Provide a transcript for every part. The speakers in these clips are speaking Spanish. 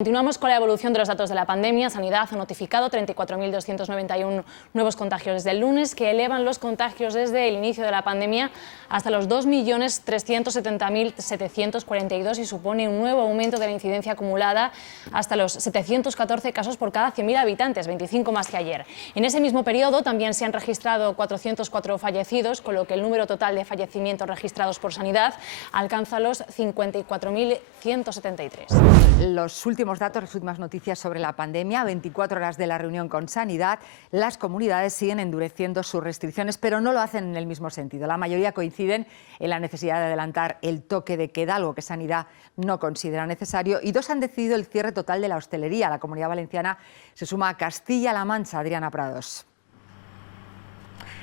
Continuamos con la evolución de los datos de la pandemia. Sanidad ha notificado 34.291 nuevos contagios desde el lunes, que elevan los contagios desde el inicio de la pandemia hasta los 2.370.742 y supone un nuevo aumento de la incidencia acumulada hasta los 714 casos por cada 100.000 habitantes, 25 más que ayer. En ese mismo periodo también se han registrado 404 fallecidos, con lo que el número total de fallecimientos registrados por Sanidad alcanza los 54.173. Los últimos datos, las últimas noticias sobre la pandemia, 24 horas de la reunión con Sanidad. Las comunidades siguen endureciendo sus restricciones, pero no lo hacen en el mismo sentido. La mayoría coinciden en la necesidad de adelantar el toque de queda, algo que Sanidad no considera necesario, y dos han decidido el cierre total de la hostelería. La Comunidad Valenciana se suma a Castilla-La Mancha. Adriana Prados.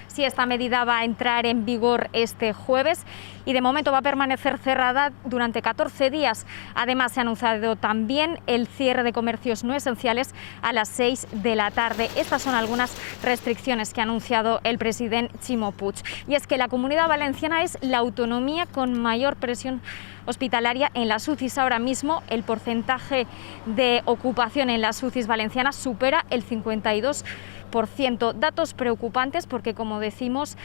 Sí, esta medida va a entrar en vigor este jueves y de momento va a permanecer cerrada durante 14 días. Además, se ha anunciado también el cierre de comercios no esenciales a las 6 de la tarde. Estas son algunas restricciones que ha anunciado el presidente Ximo Puig. Y es que la Comunidad Valenciana es la autonomía con mayor presión hospitalaria en las UCIs. Ahora mismo el porcentaje de ocupación en las UCIs valencianas supera el 52%. Datos preocupantes porque, como decimos,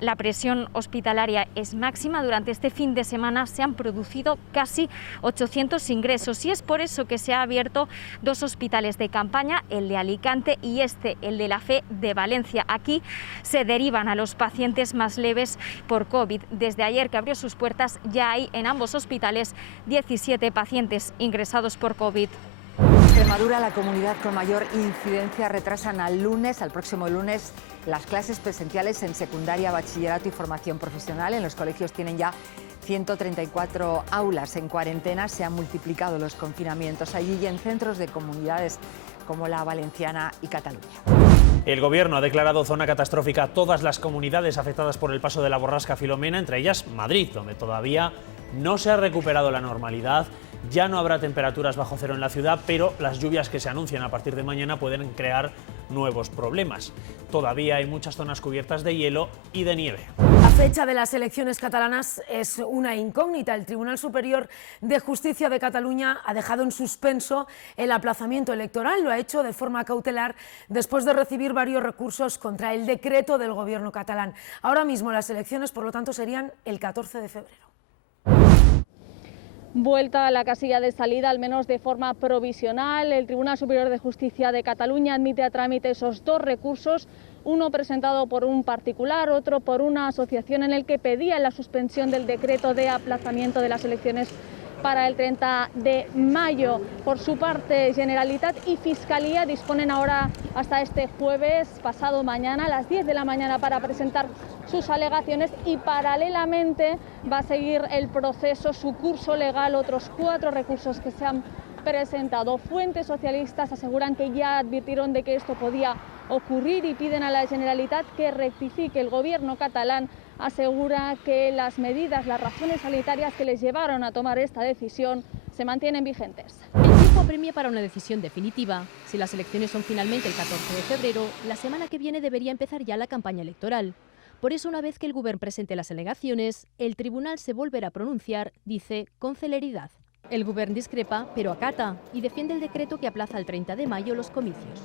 la presión hospitalaria es máxima. Durante este fin de semana se han producido casi 800 ingresos y es por eso que se ha abierto dos hospitales de campaña, el de Alicante y el de la Fe de Valencia. Aquí se derivan a los pacientes más leves por COVID. Desde ayer que abrió sus puertas ya hay en ambos hospitales 17 pacientes ingresados por COVID. Extremadura, la comunidad con mayor incidencia, retrasan al próximo lunes, las clases presenciales en secundaria, bachillerato y formación profesional. En los colegios tienen ya 134 aulas en cuarentena. Se han multiplicado los confinamientos allí y en centros de comunidades como la valenciana y Cataluña. El Gobierno ha declarado zona catastrófica a todas las comunidades afectadas por el paso de la borrasca Filomena, entre ellas Madrid, donde todavía no se ha recuperado la normalidad. Ya no habrá temperaturas bajo cero en la ciudad, pero las lluvias que se anuncian a partir de mañana pueden crear nuevos problemas. Todavía hay muchas zonas cubiertas de hielo y de nieve. La fecha de las elecciones catalanas es una incógnita. El Tribunal Superior de Justicia de Cataluña ha dejado en suspenso el aplazamiento electoral. Lo ha hecho de forma cautelar después de recibir varios recursos contra el decreto del Gobierno catalán. Ahora mismo las elecciones, por lo tanto, serían el 14 de febrero. Vuelta a la casilla de salida, al menos de forma provisional. El Tribunal Superior de Justicia de Cataluña admite a trámite esos dos recursos, uno presentado por un particular, otro por una asociación, en el que pedía la suspensión del decreto de aplazamiento de las elecciones para el 30 de mayo. Por su parte, Generalitat y Fiscalía disponen ahora hasta este jueves, pasado mañana, a las 10 de la mañana para presentar sus alegaciones, y paralelamente va a seguir el proceso, su curso legal, otros 4 recursos que se han presentado. Fuentes socialistas aseguran que ya advirtieron de que esto podía ocurrir y piden a la Generalitat que rectifique. El Gobierno catalán asegura que las medidas, las razones sanitarias que les llevaron a tomar esta decisión se mantienen vigentes. El tiempo apremia para una decisión definitiva. Si las elecciones son finalmente el 14 de febrero, la semana que viene debería empezar ya la campaña electoral. Por eso, una vez que el Govern presente las alegaciones, el tribunal se volverá a pronunciar, dice, con celeridad. El Govern discrepa, pero acata, y defiende el decreto que aplaza al 30 de mayo los comicios.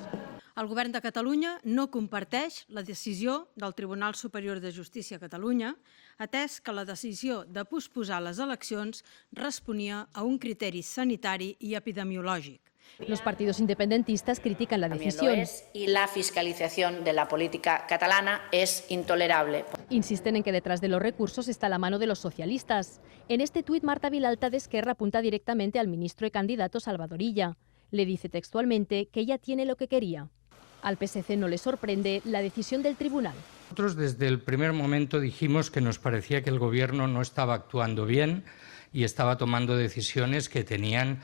El Govern de Catalunya no comparteix la decisió del Tribunal Superior de Justícia a Catalunya, atès que la decisió de posposar les eleccions responia a un criteri sanitari i epidemiològic. Los partidos independentistas critican la decisión. Y la fiscalización de la política catalana es intolerable. Insisten en que detrás de los recursos está la mano de los socialistas. En este tuit, Marta Vilalta de Esquerra apunta directamente al ministro y candidato Salvador Illa. Le dice textualmente que ya tiene lo que quería. Al PSC no le sorprende la decisión del tribunal. Nosotros desde el primer momento dijimos que nos parecía que el Gobierno no estaba actuando bien y estaba tomando decisiones que tenían,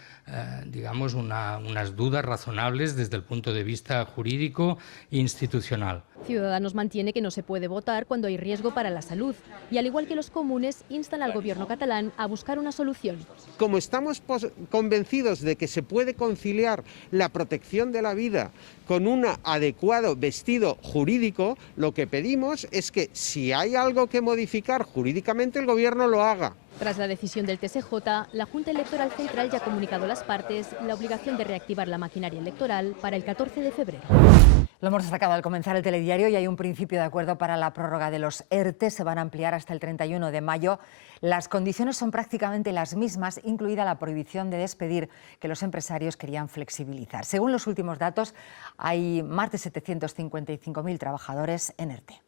digamos, unas dudas razonables desde el punto de vista jurídico e institucional. Ciudadanos mantiene que no se puede votar cuando hay riesgo para la salud y, al igual que los comunes, instan al Gobierno catalán a buscar una solución. Como estamos convencidos de que se puede conciliar la protección de la vida con un adecuado vestido jurídico, lo que pedimos es que si hay algo que modificar jurídicamente, el Gobierno lo haga. Tras la decisión del TSJ, la Junta Electoral Central ya ha comunicado a las partes la obligación de reactivar la maquinaria electoral para el 14 de febrero. Lo hemos destacado al comenzar el telediario y hay un principio de acuerdo para la prórroga de los ERTE. Se van a ampliar hasta el 31 de mayo. Las condiciones son prácticamente las mismas, incluida la prohibición de despedir que los empresarios querían flexibilizar. Según los últimos datos, hay más de 755.000 trabajadores en ERTE.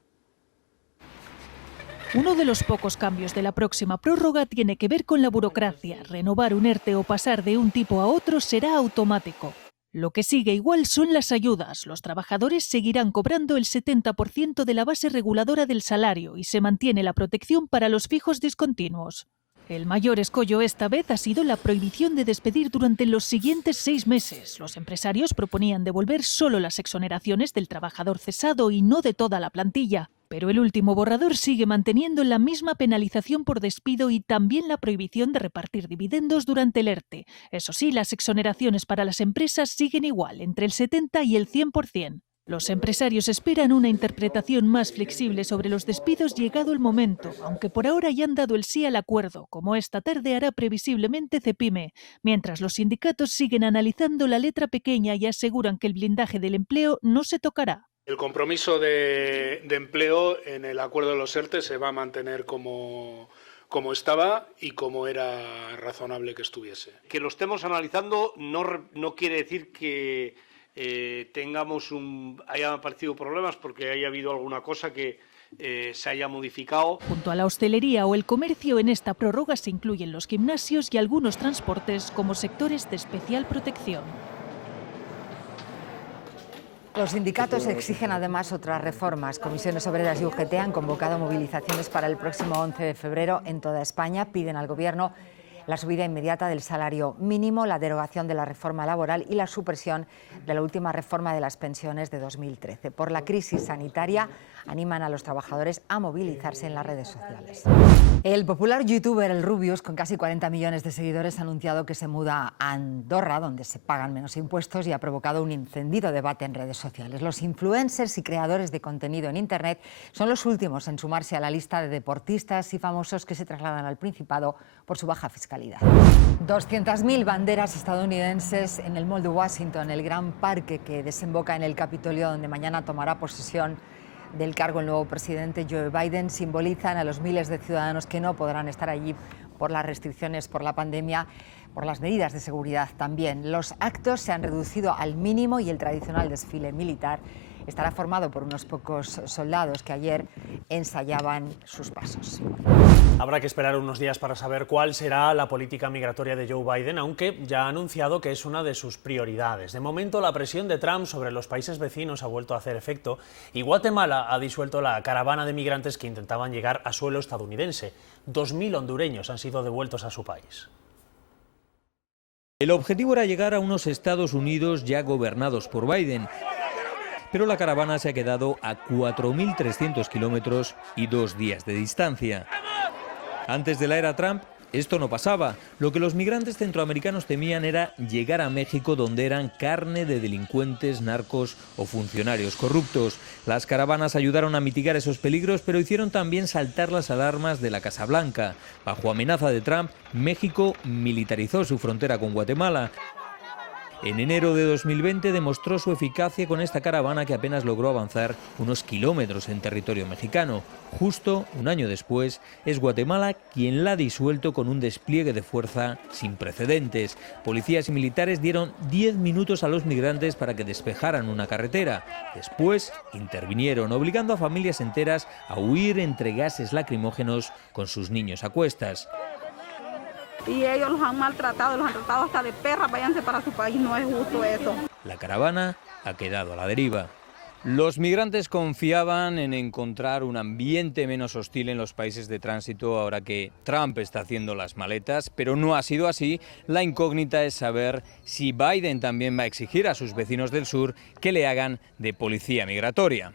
Uno de los pocos cambios de la próxima prórroga tiene que ver con la burocracia. Renovar un ERTE o pasar de un tipo a otro será automático. Lo que sigue igual son las ayudas. Los trabajadores seguirán cobrando el 70% de la base reguladora del salario y se mantiene la protección para los fijos discontinuos. El mayor escollo esta vez ha sido la prohibición de despedir durante los siguientes 6 meses. Los empresarios proponían devolver solo las exoneraciones del trabajador cesado y no de toda la plantilla. Pero el último borrador sigue manteniendo la misma penalización por despido y también la prohibición de repartir dividendos durante el ERTE. Eso sí, las exoneraciones para las empresas siguen igual, entre el 70 y el 100%. Los empresarios esperan una interpretación más flexible sobre los despidos llegado el momento, aunque por ahora ya han dado el sí al acuerdo, como esta tarde hará previsiblemente Cepime, mientras los sindicatos siguen analizando la letra pequeña y aseguran que el blindaje del empleo no se tocará. El compromiso de empleo en el acuerdo de los ERTE se va a mantener como estaba y como era razonable que estuviese. Que lo estemos analizando no quiere decir que hayan aparecido problemas porque haya habido alguna cosa que se haya modificado. Junto a la hostelería o el comercio, en esta prórroga se incluyen los gimnasios y algunos transportes como sectores de especial protección. Los sindicatos exigen además otras reformas. Comisiones Obreras y UGT han convocado movilizaciones para el próximo 11 de febrero en toda España. Piden al Gobierno la subida inmediata del salario mínimo, la derogación de la reforma laboral y la supresión de la última reforma de las pensiones de 2013. Por la crisis sanitaria, animan a los trabajadores a movilizarse en las redes sociales. El popular youtuber El Rubius, con casi 40 millones de seguidores, ha anunciado que se muda a Andorra, donde se pagan menos impuestos, y ha provocado un encendido debate en redes sociales. Los influencers y creadores de contenido en Internet son los últimos en sumarse a la lista de deportistas y famosos que se trasladan al Principado por su baja fiscalidad. 200.000 banderas estadounidenses en el Mall de Washington, el gran parque que desemboca en el Capitolio, donde mañana tomará posesión del cargo el nuevo presidente Joe Biden, simbolizan a los miles de ciudadanos que no podrán estar allí por las restricciones por la pandemia, por las medidas de seguridad también. Los actos se han reducido al mínimo y el tradicional desfile militar estará formado por unos pocos soldados que ayer ensayaban sus pasos. Habrá que esperar unos días para saber cuál será la política migratoria de Joe Biden, aunque ya ha anunciado que es una de sus prioridades. De momento, la presión de Trump sobre los países vecinos ha vuelto a hacer efecto y Guatemala ha disuelto la caravana de migrantes que intentaban llegar a suelo estadounidense. 2.000 hondureños han sido devueltos a su país. El objetivo era llegar a unos Estados Unidos ya gobernados por Biden, pero la caravana se ha quedado a 4.300 kilómetros y 2 días de distancia. Antes de la era Trump, esto no pasaba. Lo que los migrantes centroamericanos temían era llegar a México, donde eran carne de delincuentes, narcos o funcionarios corruptos. Las caravanas ayudaron a mitigar esos peligros, pero hicieron también saltar las alarmas de la Casa Blanca. Bajo amenaza de Trump, México militarizó su frontera con Guatemala. En enero de 2020 demostró su eficacia con esta caravana que apenas logró avanzar unos kilómetros en territorio mexicano. Justo un año después, es Guatemala quien la ha disuelto con un despliegue de fuerza sin precedentes. Policías y militares dieron 10 minutos a los migrantes para que despejaran una carretera. Después intervinieron, obligando a familias enteras a huir entre gases lacrimógenos con sus niños a cuestas. Y ellos los han maltratado, los han tratado hasta de perras, váyanse para su país, no es justo eso. La caravana ha quedado a la deriva. Los migrantes confiaban en encontrar un ambiente menos hostil en los países de tránsito ahora que Trump está haciendo las maletas, pero no ha sido así. La incógnita es saber si Biden también va a exigir a sus vecinos del sur que le hagan de policía migratoria.